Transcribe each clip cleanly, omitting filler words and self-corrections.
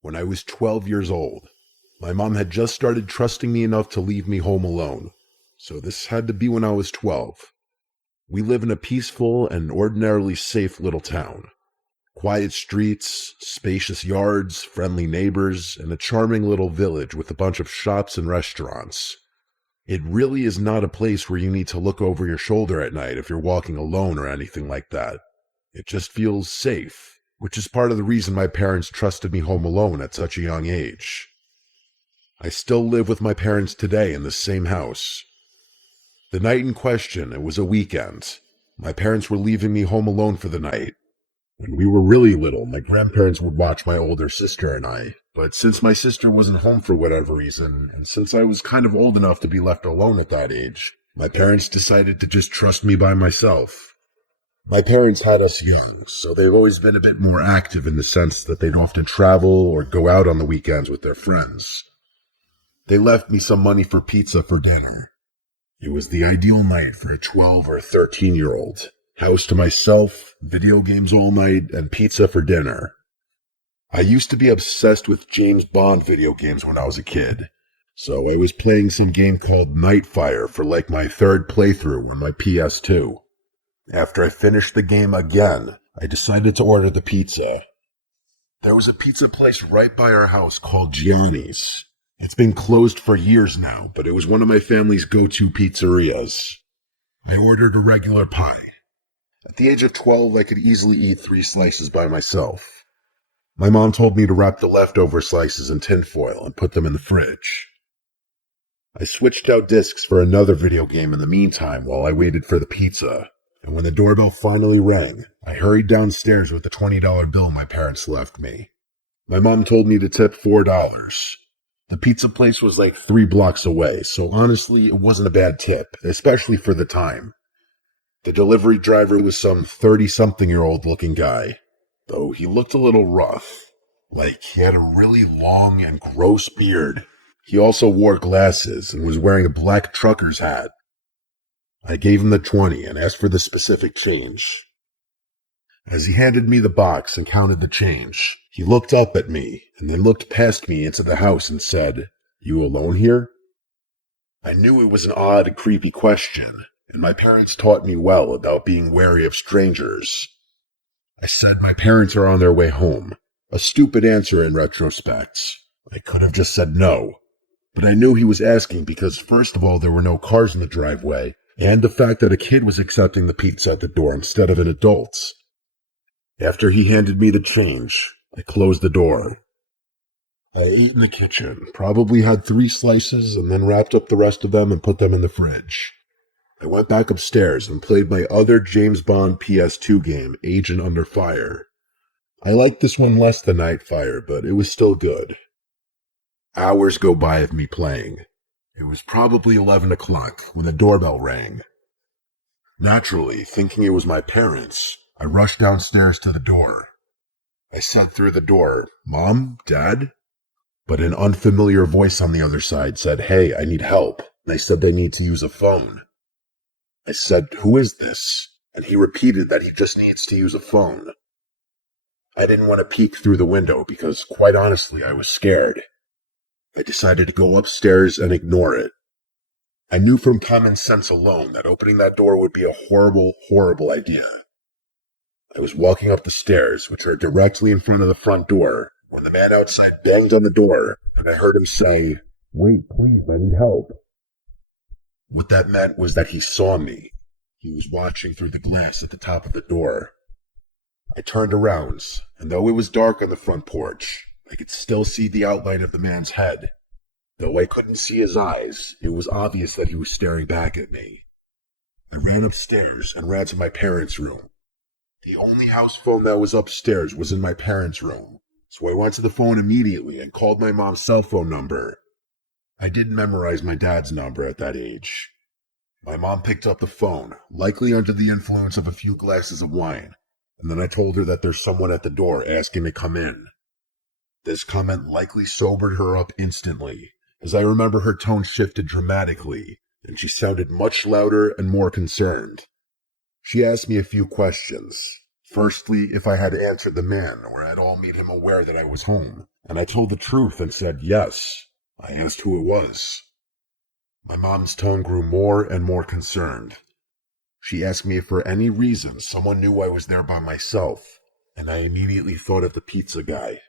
when I was 12 years old. My mom had just started trusting me enough to leave me home alone, so this had to be when I was 12. We live in a peaceful and ordinarily safe little town. Quiet streets, spacious yards, friendly neighbors, and a charming little village with a bunch of shops and restaurants. It really is not a place where you need to look over your shoulder at night if you're walking alone or anything like that. It just feels safe, which is part of the reason my parents trusted me home alone at such a young age. I still live with my parents today in the same house. The night in question, it was a weekend. My parents were leaving me home alone for the night. When we were really little, my grandparents would watch my older sister and I, but since my sister wasn't home for whatever reason, and since I was kind of old enough to be left alone at that age, my parents decided to just trust me by myself. My parents had us young, so they've always been a bit more active in the sense that they'd often travel or go out on the weekends with their friends. They left me some money for pizza for dinner. It was the ideal night for a 12 or 13-year-old. House to myself, video games all night, and pizza for dinner. I used to be obsessed with James Bond video games when I was a kid, so I was playing some game called Nightfire for like my third playthrough on my PS2. After I finished the game again, I decided to order the pizza. There was a pizza place right by our house called Gianni's. It's been closed for years now, but it was one of my family's go-to pizzerias. I ordered a regular pie. At the age of 12, I could easily eat 3 slices by myself. My mom told me to wrap the leftover slices in tinfoil and put them in the fridge. I switched out discs for another video game in the meantime while I waited for the pizza, and when the doorbell finally rang, I hurried downstairs with the $20 bill my parents left me. My mom told me to tip $4. The pizza place was like 3 blocks away, so honestly, it wasn't a bad tip, especially for the time. The delivery driver was some 30-something-year-old looking guy, though he looked a little rough, like he had a really long and gross beard. He also wore glasses and was wearing a black trucker's hat. I gave him the 20 and asked for the specific change. As he handed me the box and counted the change, he looked up at me and then looked past me into the house and said, "You alone here?" I knew it was an odd and creepy question, and my parents taught me well about being wary of strangers. I said my parents are on their way home. A stupid answer in retrospect. I could have just said no, but I knew he was asking because first of all there were no cars in the driveway, and the fact that a kid was accepting the pizza at the door instead of an adult. After he handed me the change, I closed the door. I ate in the kitchen, probably had 3 slices, and then wrapped up the rest of them and put them in the fridge. I went back upstairs and played my other James Bond PS2 game, Agent Under Fire. I liked this one less than Nightfire, but it was still good. Hours go by of me playing. It was probably 11 o'clock when the doorbell rang. Naturally, thinking it was my parents, I rushed downstairs to the door. I said through the door, "Mom? Dad?" But an unfamiliar voice on the other side said, "Hey, I need help." They said they need to use a phone. I said, "Who is this?" And he repeated that he just needs to use a phone. I didn't want to peek through the window because, quite honestly, I was scared. I decided to go upstairs and ignore it. I knew from common sense alone that opening that door would be a horrible, horrible idea. I was walking up the stairs, which are directly in front of the front door, when the man outside banged on the door, and I heard him say, "Wait, please, I need help." What that meant was that he saw me. He was watching through the glass at the top of the door. I turned around, and though it was dark on the front porch, I could still see the outline of the man's head. Though I couldn't see his eyes, it was obvious that he was staring back at me. I ran upstairs and ran to my parents' room. The only house phone that was upstairs was in my parents' room, so I went to the phone immediately and called my mom's cell phone number. I didn't memorize my dad's number at that age. My mom picked up the phone, likely under the influence of a few glasses of wine, and then I told her that there's someone at the door asking to come in. This comment likely sobered her up instantly, as I remember her tone shifted dramatically, and she sounded much louder and more concerned. She asked me a few questions. Firstly, if I had answered the man or at all made him aware that I was home, and I told the truth and said yes. I asked who it was. My mom's tone grew more and more concerned. She asked me if for any reason someone knew I was there by myself, and I immediately thought of the pizza guy.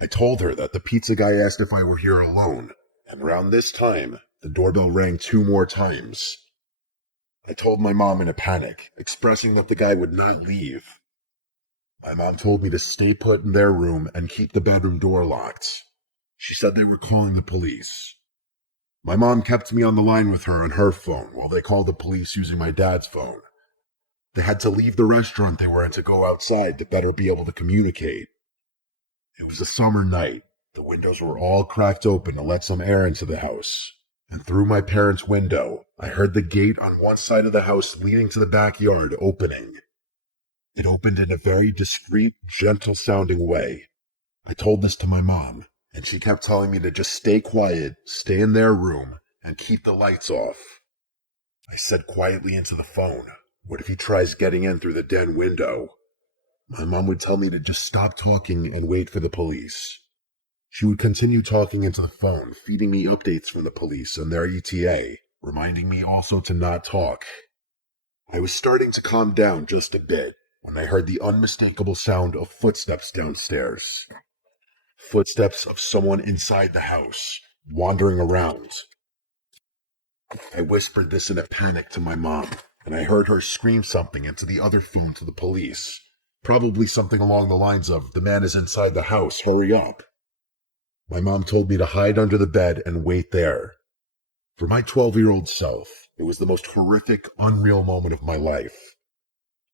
I told her that the pizza guy asked if I were here alone, and around this time, the doorbell rang 2 more times. I told my mom in a panic, expressing that the guy would not leave. My mom told me to stay put in their room and keep the bedroom door locked. She said they were calling the police. My mom kept me on the line with her on her phone while they called the police using my dad's phone. They had to leave the restaurant they were in to go outside to better be able to communicate. It was a summer night. The windows were all cracked open to let some air into the house. And through my parents' window, I heard the gate on one side of the house leading to the backyard opening. It opened in a very discreet, gentle-sounding way. I told this to my mom, and she kept telling me to just stay quiet, stay in their room, and keep the lights off. I said quietly into the phone, "What if he tries getting in through the den window?" My mom would tell me to just stop talking and wait for the police. She would continue talking into the phone, feeding me updates from the police and their ETA, reminding me also to not talk. I was starting to calm down just a bit when I heard the unmistakable sound of footsteps downstairs. Footsteps of someone inside the house, wandering around. I whispered this in a panic to my mom, and I heard her scream something into the other phone to the police. Probably something along the lines of, "The man is inside the house, hurry up." My mom told me to hide under the bed and wait there. For my 12-year-old self, it was the most horrific, unreal moment of my life.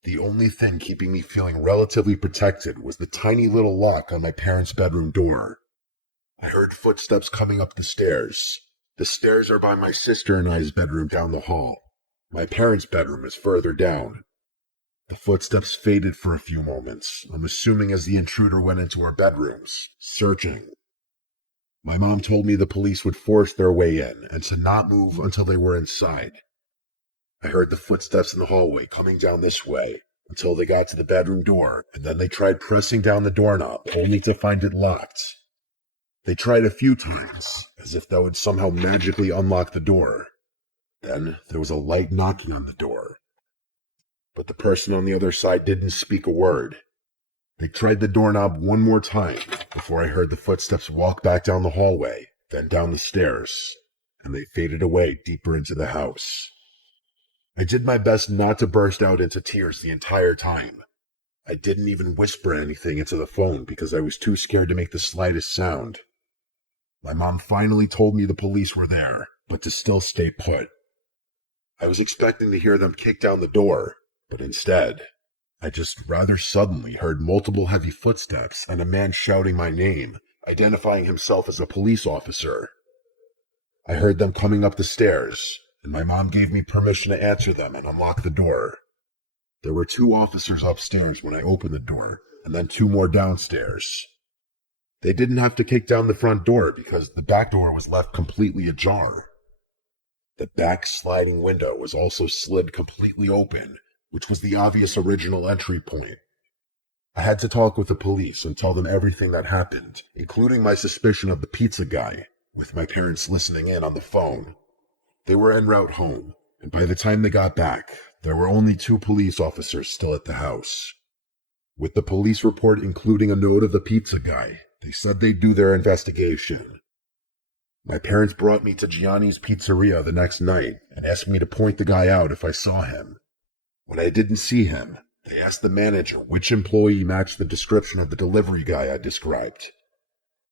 The only thing keeping me feeling relatively protected was the tiny little lock on my parents' bedroom door. I heard footsteps coming up the stairs. The stairs are by my sister and I's bedroom down the hall. My parents' bedroom is further down. The footsteps faded for a few moments, I'm assuming as the intruder went into our bedrooms, searching. My mom told me the police would force their way in and to not move until they were inside. I heard the footsteps in the hallway coming down this way until they got to the bedroom door, and then they tried pressing down the doorknob only to find it locked. They tried a few times, as if that would somehow magically unlock the door. Then there was a light knocking on the door. But the person on the other side didn't speak a word. They tried the doorknob one more time before I heard the footsteps walk back down the hallway, then down the stairs, and they faded away deeper into the house. I did my best not to burst out into tears the entire time. I didn't even whisper anything into the phone because I was too scared to make the slightest sound. My mom finally told me the police were there, but to still stay put. I was expecting to hear them kick down the door, but instead, I just rather suddenly heard multiple heavy footsteps and a man shouting my name, identifying himself as a police officer. I heard them coming up the stairs, and my mom gave me permission to answer them and unlock the door. There were 2 officers upstairs when I opened the door, and then 2 more downstairs. They didn't have to kick down the front door because the back door was left completely ajar. The back sliding window was also slid completely open, which was the obvious original entry point. I had to talk with the police and tell them everything that happened, including my suspicion of the pizza guy, with my parents listening in on the phone. They were en route home, and by the time they got back, there were only 2 police officers still at the house. With the police report including a note of the pizza guy, they said they'd do their investigation. My parents brought me to Gianni's Pizzeria the next night and asked me to point the guy out if I saw him. When I didn't see him, they asked the manager which employee matched the description of the delivery guy I described.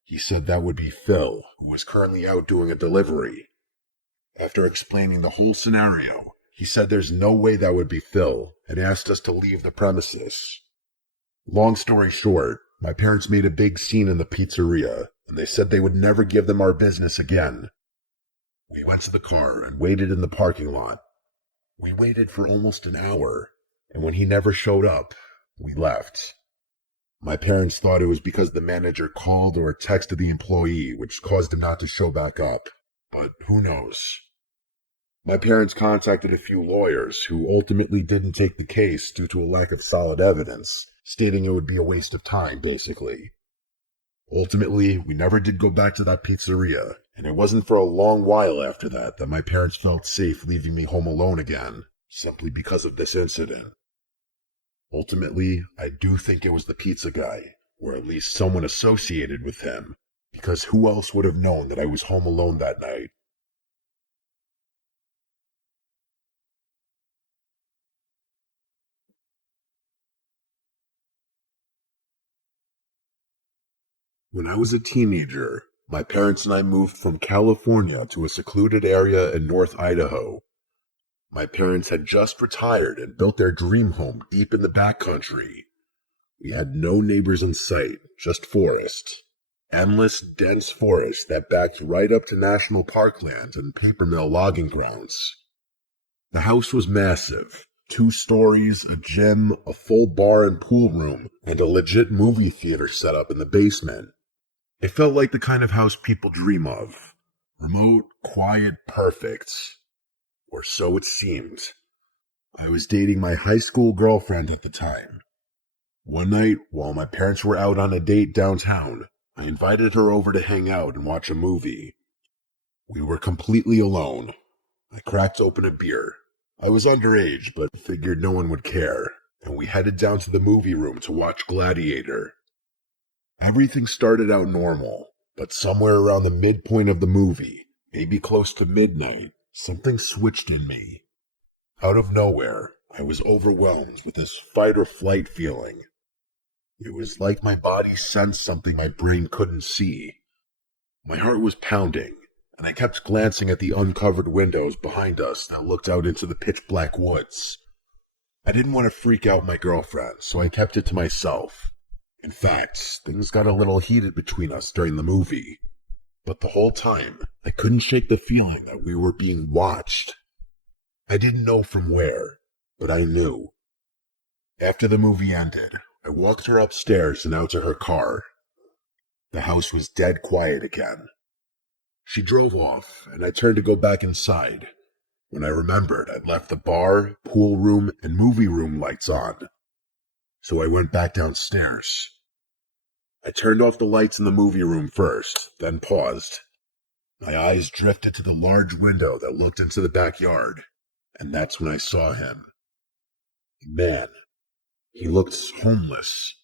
He said that would be Phil, who was currently out doing a delivery. After explaining the whole scenario, he said there's no way that would be Phil and asked us to leave the premises. Long story short, my parents made a big scene in the pizzeria, and they said they would never give them our business again. We went to the car and waited in the parking lot. We waited for almost an hour, and when he never showed up, we left. My parents thought it was because the manager called or texted the employee, which caused him not to show back up, but who knows? My parents contacted a few lawyers who ultimately didn't take the case due to a lack of solid evidence, stating it would be a waste of time, basically. Ultimately, we never did go back to that pizzeria, and it wasn't for a long while after that that my parents felt safe leaving me home alone again, simply because of this incident. Ultimately, I do think it was the pizza guy, or at least someone associated with him, because who else would have known that I was home alone that night? When I was a teenager, my parents and I moved from California to a secluded area in North Idaho. My parents had just retired and built their dream home deep in the backcountry. We had no neighbors in sight, just forest. Endless, dense forest that backed right up to national parkland and paper mill logging grounds. The house was massive. 2 stories, a gym, a full bar and pool room, and a legit movie theater set up in the basement. It felt like the kind of house people dream of. Remote, quiet, perfect. Or so it seemed. I was dating my high school girlfriend at the time. One night, while my parents were out on a date downtown, I invited her over to hang out and watch a movie. We were completely alone. I cracked open a beer. I was underage, but figured no one would care, and we headed down to the movie room to watch Gladiator. Everything started out normal, but somewhere around the midpoint of the movie, maybe close to midnight, something switched in me. Out of nowhere, I was overwhelmed with this fight or flight feeling. It was like my body sensed something my brain couldn't see. My heart was pounding, and I kept glancing at the uncovered windows behind us that looked out into the pitch-black woods. I didn't want to freak out my girlfriend, so I kept it to myself. In fact, things got a little heated between us during the movie. But the whole time, I couldn't shake the feeling that we were being watched. I didn't know from where, but I knew. After the movie ended, I walked her upstairs and out to her car. The house was dead quiet again. She drove off, and I turned to go back inside, when I remembered I'd left the bar, pool room, and movie room lights on. So I went back downstairs. I turned off the lights in the movie room first, then paused. My eyes drifted to the large window that looked into the backyard, and that's when I saw him. Man, he looked homeless.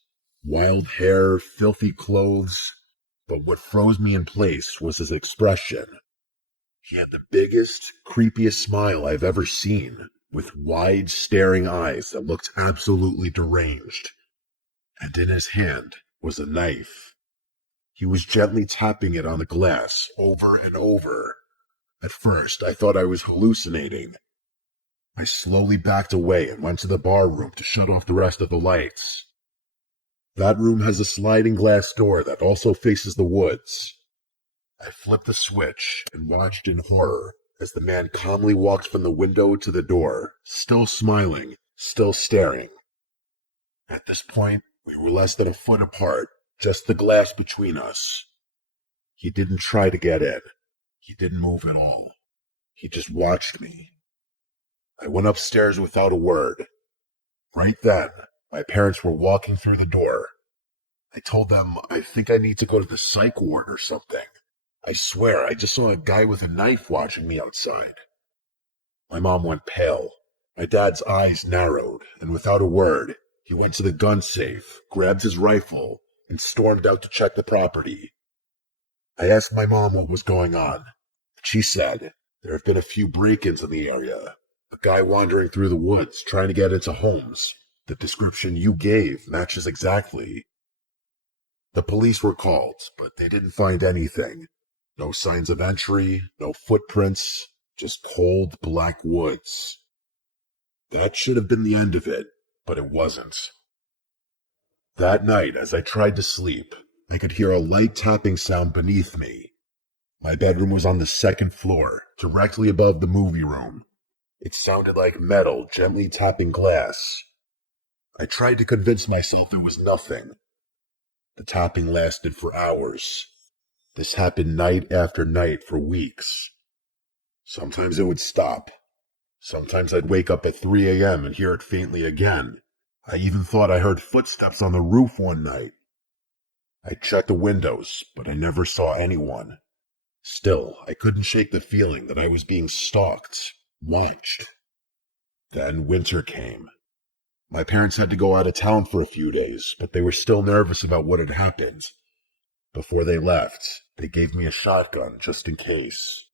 Wild hair, filthy clothes, but what froze me in place was his expression. He had the biggest, creepiest smile I've ever seen, with wide, staring eyes that looked absolutely deranged. And in his hand was a knife. He was gently tapping it on the glass over and over. At first, I thought I was hallucinating. I slowly backed away and went to the bar room to shut off the rest of the lights. That room has a sliding glass door that also faces the woods. I flipped the switch and watched in horror as the man calmly walked from the window to the door, still smiling, still staring. At this point, we were less than a foot apart, just the glass between us. He didn't try to get in. He didn't move at all. He just watched me. I went upstairs without a word. Right then, my parents were walking through the door. I told them I think I need to go to the psych ward or something. I swear, I just saw a guy with a knife watching me outside. My mom went pale. My dad's eyes narrowed, and without a word, he went to the gun safe, grabbed his rifle, and stormed out to check the property. I asked my mom what was going on. She said, there have been a few break-ins in the area. A guy wandering through the woods trying to get into homes. The description you gave matches exactly. The police were called, but they didn't find anything. No signs of entry, no footprints, just cold black woods. That should have been the end of it, but it wasn't. That night, as I tried to sleep, I could hear a light tapping sound beneath me. My bedroom was on the second floor, directly above the movie room. It sounded like metal gently tapping glass. I tried to convince myself it was nothing. The tapping lasted for hours. This happened night after night for weeks. Sometimes it would stop. Sometimes I'd wake up at 3 a.m. and hear it faintly again. I even thought I heard footsteps on the roof one night. I checked the windows, but I never saw anyone. Still, I couldn't shake the feeling that I was being stalked, watched. Then winter came. My parents had to go out of town for a few days, but they were still nervous about what had happened. Before they left, they gave me a shotgun just in case.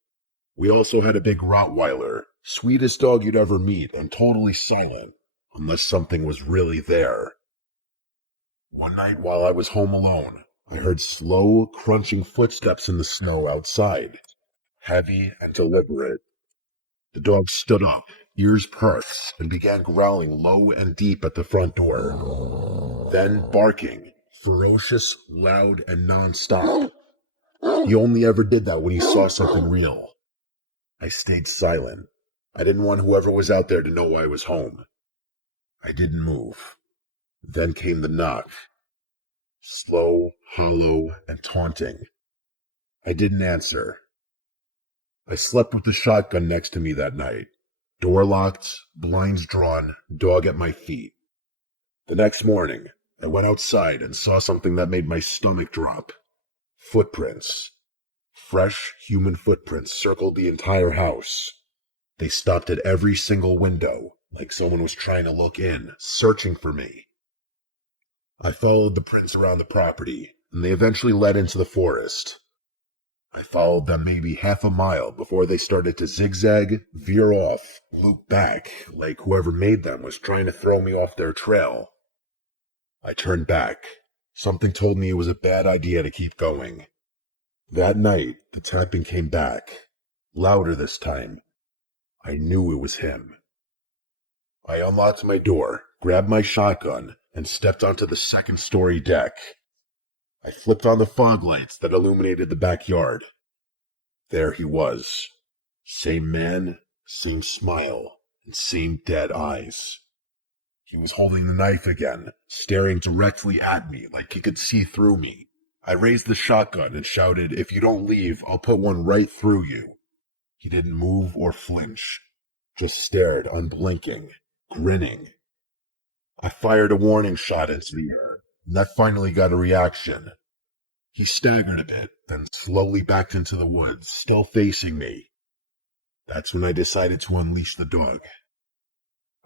We also had a big Rottweiler, sweetest dog you'd ever meet and totally silent, unless something was really there. One night while I was home alone, I heard slow, crunching footsteps in the snow outside, heavy and deliberate. The dog stood up, ears perked, and began growling low and deep at the front door. Then barking, ferocious, loud, and non-stop. He only ever did that when he saw something real. I stayed silent. I didn't want whoever was out there to know I was home. I didn't move. Then came the knock. Slow, hollow, and taunting. I didn't answer. I slept with the shotgun next to me that night. Door locked, blinds drawn, dog at my feet. The next morning, I went outside and saw something that made my stomach drop. Footprints. Fresh human footprints circled the entire house. They stopped at every single window, like someone was trying to look in, searching for me. I followed the prints around the property, and they eventually led into the forest. I followed them maybe half a mile before they started to zigzag, veer off, loop back, like whoever made them was trying to throw me off their trail. I turned back. Something told me it was a bad idea to keep going. That night, the tapping came back, louder this time. I knew it was him. I unlocked my door, grabbed my shotgun, and stepped onto the second-story deck. I flipped on the fog lights that illuminated the backyard. There he was. Same man, same smile, and same dead eyes. He was holding the knife again, staring directly at me like he could see through me. I raised the shotgun and shouted, "If you don't leave, I'll put one right through you." He didn't move or flinch, just stared unblinking, grinning. I fired a warning shot into the air, and that finally got a reaction. He staggered a bit, then slowly backed into the woods, still facing me. That's when I decided to unleash the dog.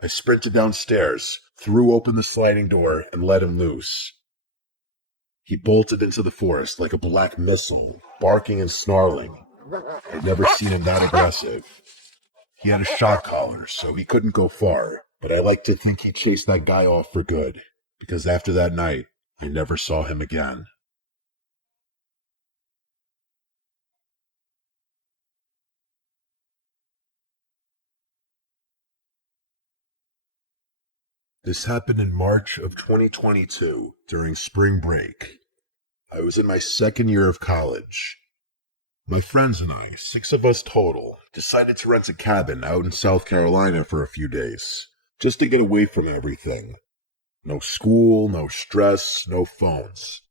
I sprinted downstairs, threw open the sliding door, and let him loose. He bolted into the forest like a black missile, barking and snarling. I'd never seen him that aggressive. He had a shock collar, so he couldn't go far, but I like to think he chased that guy off for good, because after that night, I never saw him again. This happened in March of 2022, during spring break. I was in my second year of college. My friends and I, 6 of us total, decided to rent a cabin out in South Carolina for a few days, just to get away from everything. No school, no stress, no phones.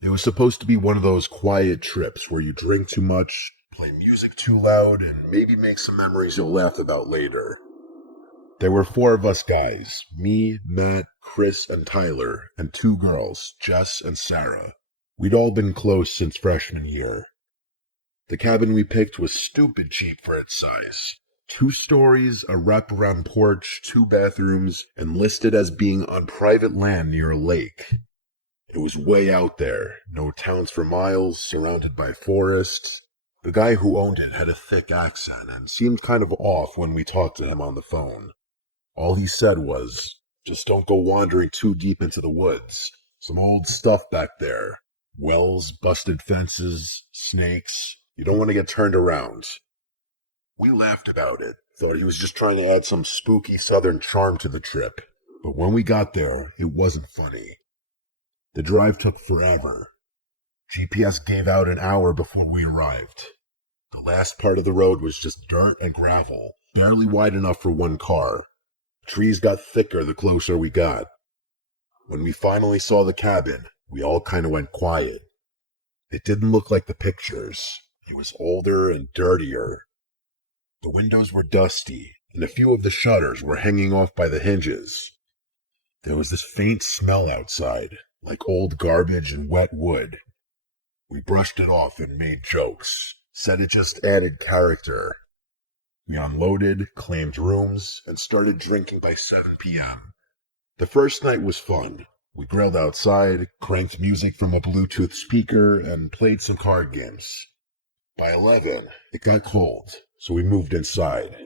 It was supposed to be one of those quiet trips where you drink too much, play music too loud, and maybe make some memories you'll laugh about later. There were 4 of us guys, me, Matt, Chris, and Tyler, and 2 girls, Jess and Sarah. We'd all been close since freshman year. The cabin we picked was stupid cheap for its size. 2 stories, a wraparound porch, 2 bathrooms, and listed as being on private land near a lake. It was way out there, no towns for miles, surrounded by forests. The guy who owned it had a thick accent and seemed kind of off when we talked to him on the phone. All he said was, "Just don't go wandering too deep into the woods. Some old stuff back there. Wells, busted fences, snakes. You don't want to get turned around." We laughed about it, thought he was just trying to add some spooky southern charm to the trip. But when we got there, it wasn't funny. The drive took forever. GPS gave out an hour before we arrived. The last part of the road was just dirt and gravel, barely wide enough for 1 car. Trees got thicker the closer we got. When we finally saw the cabin, we all kind of went quiet. It didn't look like the pictures. It was older and dirtier. The windows were dusty, and a few of the shutters were hanging off by the hinges. There was this faint smell outside, like old garbage and wet wood. We brushed it off and made jokes, said it just added character. We unloaded, claimed rooms, and started drinking by 7 p.m. The first night was fun. We grilled outside, cranked music from a Bluetooth speaker, and played some card games. By 11, it got cold, so we moved inside.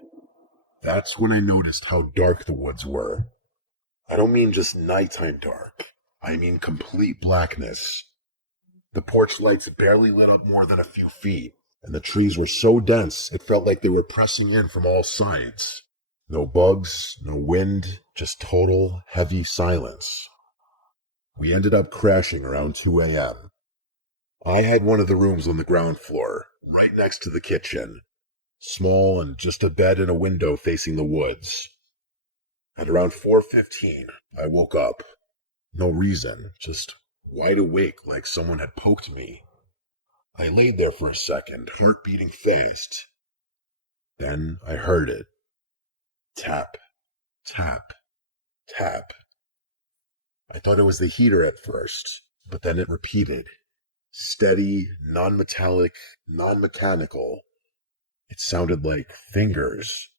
That's when I noticed how dark the woods were. I don't mean just nighttime dark. I mean complete blackness. The porch lights barely lit up more than a few feet, and the trees were so dense it felt like they were pressing in from all sides. No bugs, no wind, just total, heavy silence. We ended up crashing around 2 a.m. I had one of the rooms on the ground floor, right next to the kitchen. Small and just a bed and a window facing the woods. At around 4:15, I woke up. No reason, just wide awake like someone had poked me. I laid there for a second, heart beating fast. Then I heard it. Tap, tap, tap. I thought it was the heater at first, but then it repeated. Steady, non-metallic, non-mechanical. It sounded like fingers.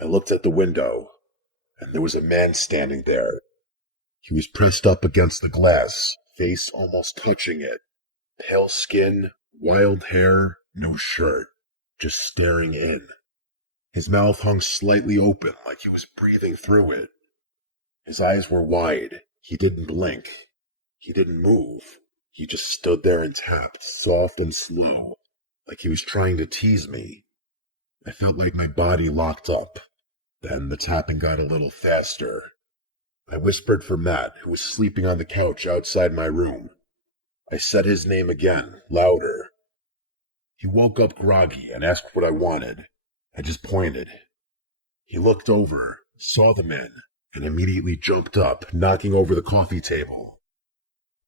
I looked at the window, and there was a man standing there. He was pressed up against the glass, face almost touching it. Pale skin, wild hair, no shirt, just staring in. His mouth hung slightly open like he was breathing through it. His eyes were wide. He didn't blink. He didn't move. He just stood there and tapped, soft and slow, like he was trying to tease me. I felt like my body locked up. Then the tapping got a little faster. I whispered for Matt, who was sleeping on the couch outside my room. I said his name again, louder. He woke up groggy and asked what I wanted. I just pointed. He looked over, saw the men, and immediately jumped up, knocking over the coffee table.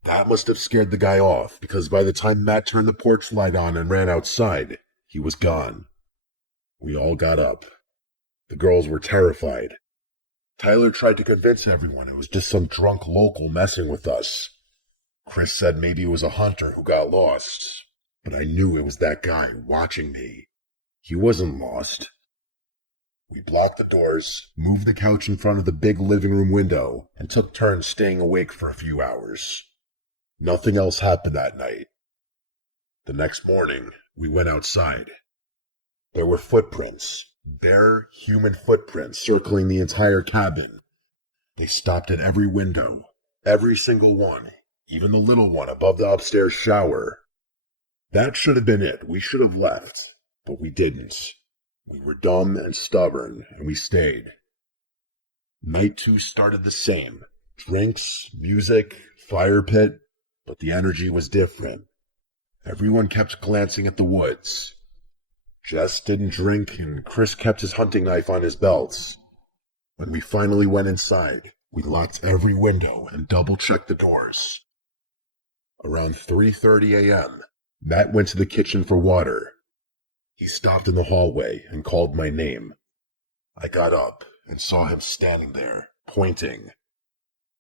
That must have scared the guy off, because by the time Matt turned the porch light on and ran outside, he was gone. We all got up. The girls were terrified. Tyler tried to convince everyone it was just some drunk local messing with us. Chris said maybe it was a hunter who got lost, but I knew it was that guy watching me. He wasn't lost. We blocked the doors, moved the couch in front of the big living room window, and took turns staying awake for a few hours. Nothing else happened that night. The next morning, we went outside. There were footprints, bare human footprints circling the entire cabin. They stopped at every window, every single one, even the little one above the upstairs shower. That should have been it. We should have left, but we didn't. We were dumb and stubborn, and we stayed. Night 2 started the same. Drinks, music, fire pit, but the energy was different. Everyone kept glancing at the woods. Jess didn't drink, and Chris kept his hunting knife on his belt. When we finally went inside, we locked every window and double-checked the doors. Around 3:30 a.m., Matt went to the kitchen for water. He stopped in the hallway and called my name. I got up and saw him standing there, pointing.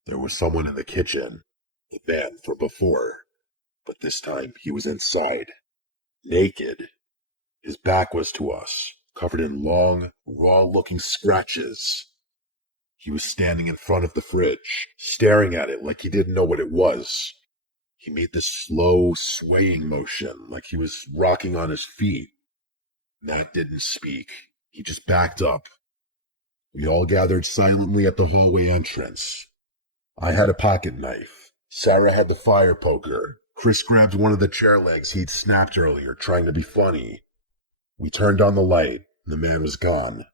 There was someone in the kitchen, the man from before, but this time he was inside, naked. His back was to us, covered in long, raw-looking scratches. He was standing in front of the fridge, staring at it like he didn't know what it was. He made this slow, swaying motion, like he was rocking on his feet. Matt didn't speak. He just backed up. We all gathered silently at the hallway entrance. I had a pocket knife. Sarah had the fire poker. Chris grabbed one of the chair legs he'd snapped earlier, trying to be funny. We turned on the light, and the man was gone.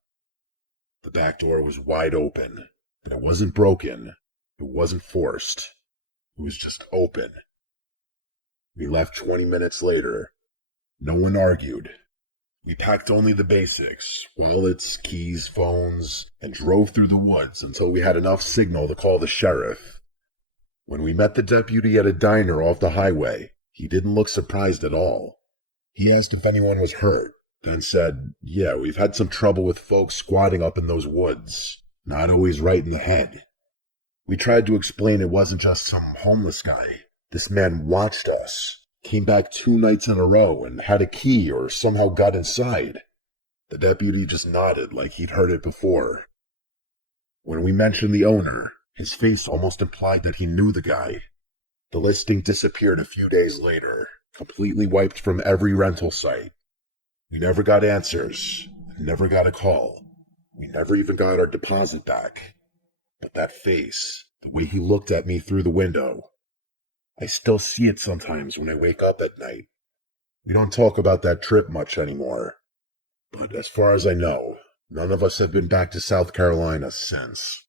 The back door was wide open, but it wasn't broken. It wasn't forced. It was just open. We left 20 minutes later. No one argued. We packed only the basics, wallets, keys, phones, and drove through the woods until we had enough signal to call the sheriff. When we met the deputy at a diner off the highway, he didn't look surprised at all. He asked if anyone was hurt, then said, "Yeah, we've had some trouble with folks squatting up in those woods. Not always right in the head." We tried to explain it wasn't just some homeless guy. This man watched us, came back 2 nights in a row, and had a key or somehow got inside. The deputy just nodded like he'd heard it before. When we mentioned the owner, his face almost implied that he knew the guy. The listing disappeared a few days later, completely wiped from every rental site. We never got answers, never got a call. We never even got our deposit back. But that face, the way he looked at me through the window, I still see it sometimes when I wake up at night. We don't talk about that trip much anymore, but as far as I know, none of us have been back to South Carolina since.